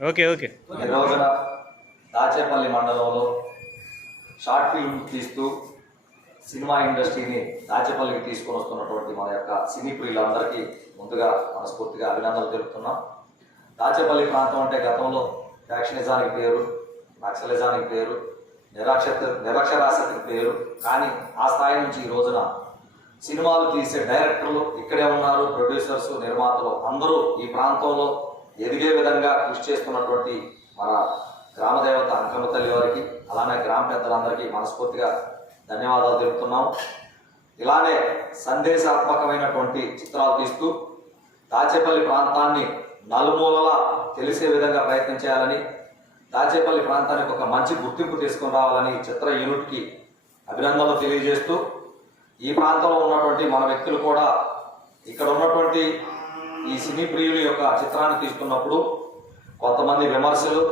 Okay okay. ఈ రోజున దాచేపల్లి మండలంలో షార్ట్ ఫిల్మ్ తీస్తూ సినిమా ఇండస్ట్రీని దాచేపల్లికి తీసుకొని వస్తున్నటువంటి మన యొక్క సినీ ప్రియులందరికీ ముందుగా మనస్ఫూర్తిగా అభినందనలు తెలుపుతున్నాం. దాచేపల్లి ప్రాంతం అంటే గతంలో ఫ్యాక్షనిజానికి పేరు నక్సలిజానికి పేరు నిరక్షత నిరక్షరాస్యతకి పేరు. కానీ ఆ స్థాయి నుంచి ఈ రోజున సినిమాలు తీసే డైరెక్టర్లు ఇక్కడే ఉన్నారు ప్రొడ్యూసర్స్ నిర్మాతలు అందరూ ఈ ప్రాంతంలో ఎదిగే విధంగా కృషి చేస్తున్నటువంటి మన గ్రామ దేవత అంకమ్మ తల్లి వారికి అలానే గ్రామ పెద్దలందరికీ మనస్ఫూర్తిగా ధన్యవాదాలు తెలుపుతున్నాం. ఇలానే సందేశాత్మకమైనటువంటి చిత్రాలు తీస్తూ దాచేపల్లి ప్రాంతాన్ని నలుమూలలా తెలిసే విధంగా ప్రయత్నం చేయాలని దాచేపల్లి ప్రాంతానికి ఒక మంచి గుర్తింపు తీసుకుని రావాలని చిత్ర యూనిట్కి అభినందనలు తెలియజేస్తూ ఈ ప్రాంతంలో ఉన్నటువంటి మన వ్యక్తులు కూడా ఇక్కడ ఉన్నటువంటి ఈ సినీ ప్రియుల యొక్క చిత్రాన్ని తీస్తున్నప్పుడు కొంతమంది విమర్శలు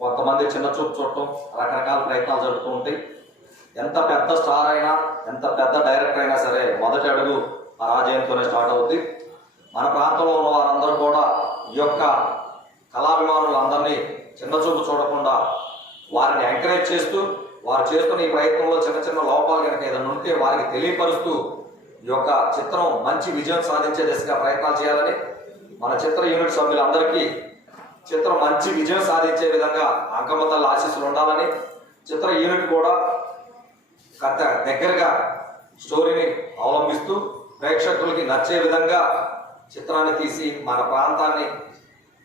కొంతమంది చిన్న చూపు చూడటం రకరకాల ప్రయత్నాలు జరుగుతూ ఉంటాయి. ఎంత పెద్ద స్టార్ అయినా ఎంత పెద్ద డైరెక్టర్ అయినా సరే మొదటి అడుగు ఆ రాజయంతోనే స్టార్ట్ అవుద్ది. మన ప్రాంతంలో ఉన్న వారందరూ కూడా ఈ యొక్క కళాభిమానులందరినీ చిన్న చూపు చూడకుండా వారిని ఎంకరేజ్ చేస్తూ వారు చేస్తున్న ఈ ప్రయత్నంలో చిన్న చిన్న లోపాలు కనుక ఏదైనా ఉంటే వారికి తెలియపరుస్తూ ఈ యొక్క చిత్రం మంచి విజయం సాధించే దిశగా ప్రయత్నాలు చేయాలని మన చిత్ర యూనిట్ సభ్యులందరికీ చిత్రం మంచి విజయం సాధించే విధంగా అంకమ్మ తల్లి ఆశీస్సులు ఉండాలని చిత్ర యూనిట్ కూడా కథ దగ్గరగా స్టోరీని అవలంబిస్తూ ప్రేక్షకులకి నచ్చే విధంగా చిత్రాన్ని తీసి మన ప్రాంతాన్ని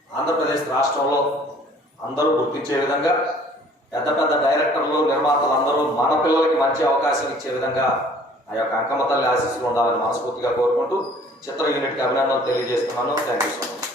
ఆంధ్రప్రదేశ్ రాష్ట్రంలో అందరూ గుర్తించే విధంగా పెద్ద పెద్ద డైరెక్టర్లు నిర్మాతలు అందరూ మన పిల్లలకి మంచి అవకాశం ఇచ్చే విధంగా ఆ యొక్క అంకమ్మ తల్లి ఆశీస్సులు ఉండాలని మనస్ఫూర్తిగా కోరుకుంటూ చిత్ర యూనిట్కి అభినందనలు తెలియజేస్తున్నాను. Thank you so much